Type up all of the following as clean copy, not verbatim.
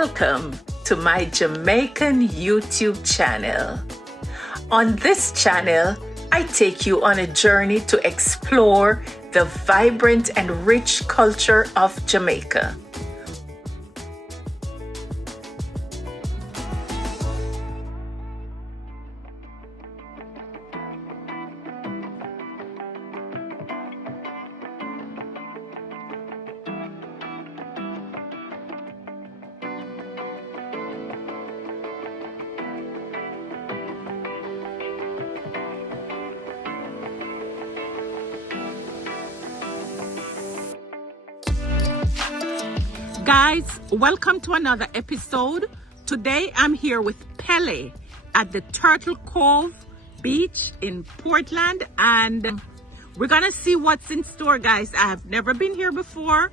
Welcome to my Jamaican YouTube channel. On this channel, I take you on a journey to explore the vibrant and rich culture of Jamaica. Guys, welcome to another episode. Today I'm here with Pele at the Turtle Cove Beach in Portland, and we're gonna see what's in store, guys. I have never been here before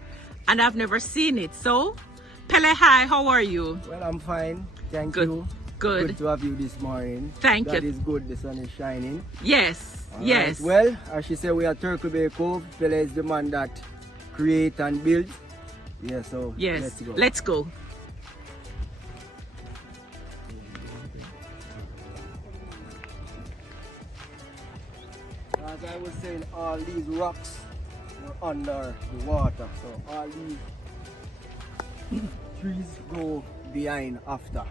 and I've never seen it. So Pele, hi, how are you? Well, I'm fine, thank Good. you. Good Good to have you this morning. Thank That you. is good, the sun is shining. Yes. All Yes. right. Well, as she said, we are Turtle Bay Cove. Pele is the man that create and build. Yeah, so Yes, let's go. let's go. As I was saying, all these rocks are under the water, so all these trees go behind after.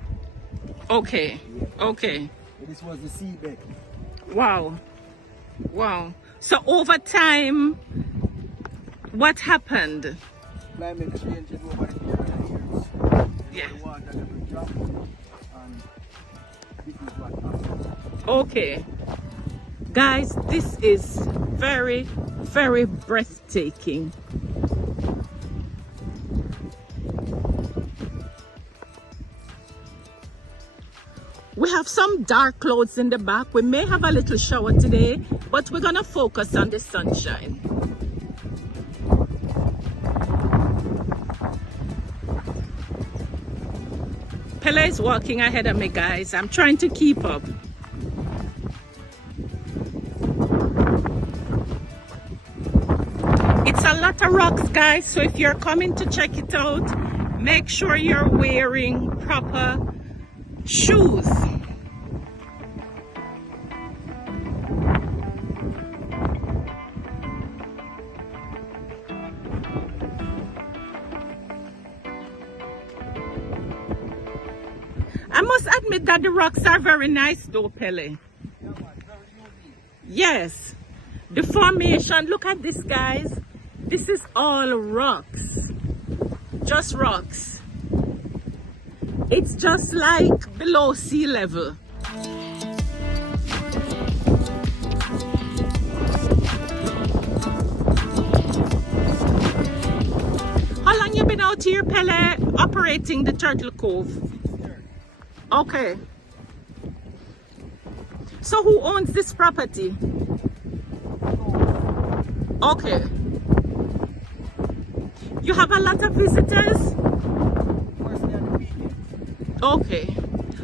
Okay. Yeah. Okay. This was the seabed. Wow. Wow. So over time, what happened? Climate changes over the period of years. Yeah. The water level drop, and this is what happened. Okay. Guys, this is very, very breathtaking. We have some dark clouds in the back. We may have a little shower today, but we're gonna focus on the sunshine. Pele is walking ahead of me, guys. I'm trying to keep up. It's a lot of rocks, guys, so if you're coming to check it out, make sure you're wearing proper shoes. I must admit that the rocks are very nice though, Pele. Yes. The formation, look at this, guys. This is all rocks. Just rocks. It's just like below sea level. How long you been out here, Pele, operating the Turtle Cove? Okay. So who owns this property? Okay. You have a lot of visitors? Okay.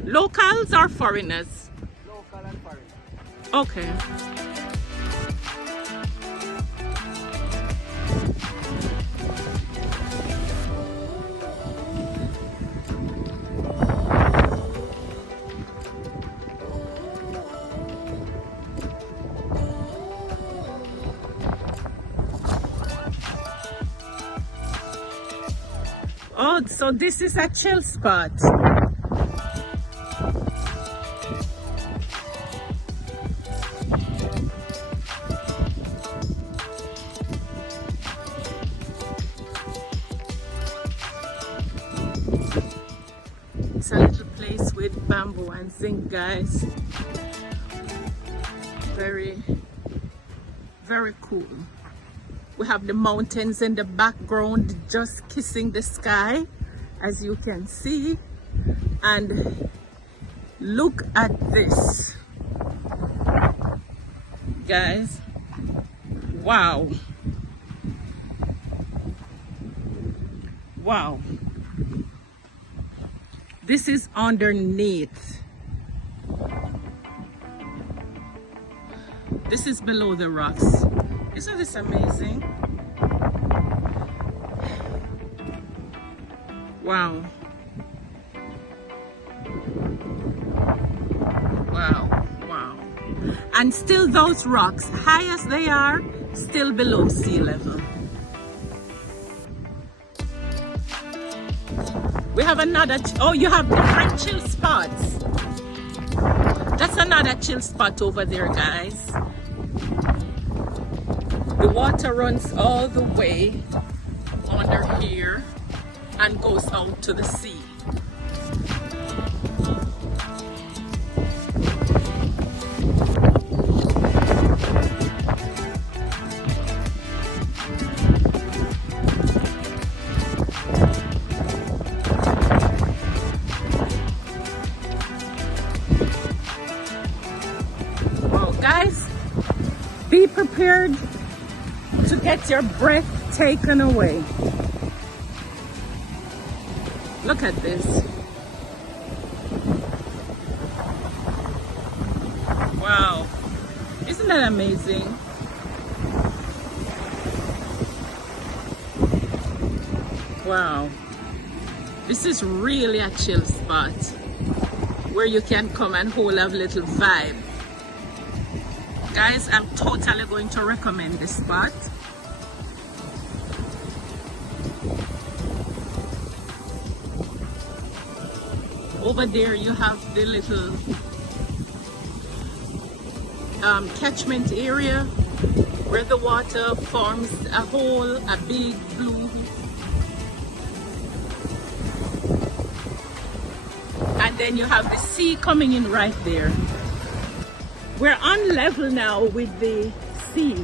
Locals or foreigners? Local and foreign. Okay. Oh, so this is a chill spot. It's a little place with bamboo and zinc, guys. Very, very cool. We have the mountains in the background just kissing the sky, as you can see. And look at this, guys. Wow. Wow. This is underneath. This is below the rocks. Isn't this amazing? Wow. Wow, wow. And still those rocks, high as they are, still below sea level. We have another, oh, you have different chill spots. That's another chill spot over there, guys. The water runs all the way under here and goes out to the sea. Guys, be prepared to get your breath taken away. Look at this. Wow. Isn't that amazing? Wow. This is really a chill spot where you can come and hold a little vibe. Guys, I'm totally going to recommend this spot. Over there you have the little catchment area where the water forms a hole, a big blue. And then you have the sea coming in right there. We're on level now with the sea.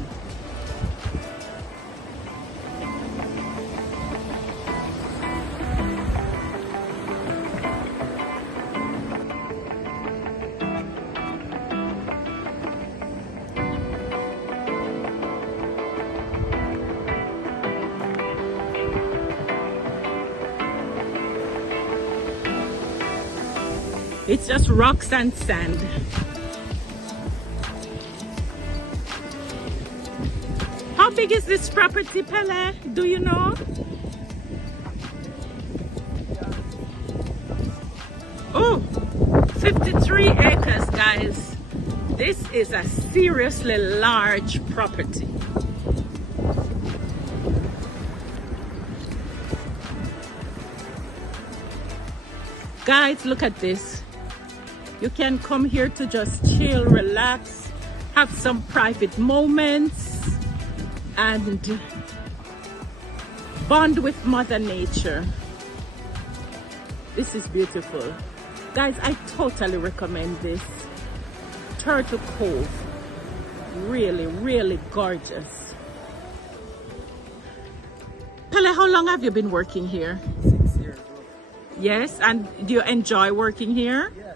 It's just rocks and sand. How big is this property, Pele? Do you know? Oh, 53 acres, guys. This is a seriously large property. Guys, look at this. You can come here to just chill, relax, have some private moments, and bond with Mother Nature. This is beautiful. Guys, I totally recommend this. Turtle Cove. Really, really gorgeous. Pele, how long have you been working here? 6 years. Yes, and do you enjoy working here? Yeah.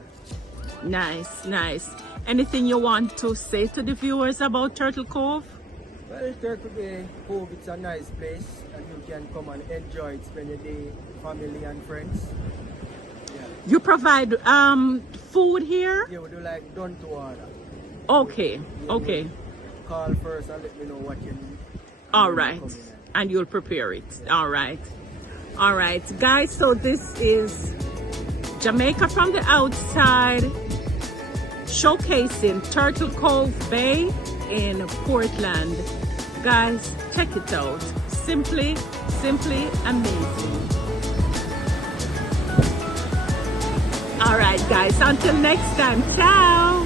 Nice, nice. Anything you want to say to the viewers about Turtle Cove? Well, Turtle Bay Cove, it's a nice place and you can come and enjoy it, spend a day with family and friends. Yeah. You provide food here? Yeah, we do like done to order. Okay, Yeah, okay. Call first and let me know what you need. All right. And you'll prepare it. All right. All right, guys, so this is Jamaica from the outside, showcasing Turtle Cove Bay in Portland. Guys, check it out. Simply amazing. All right, guys, until next time, ciao.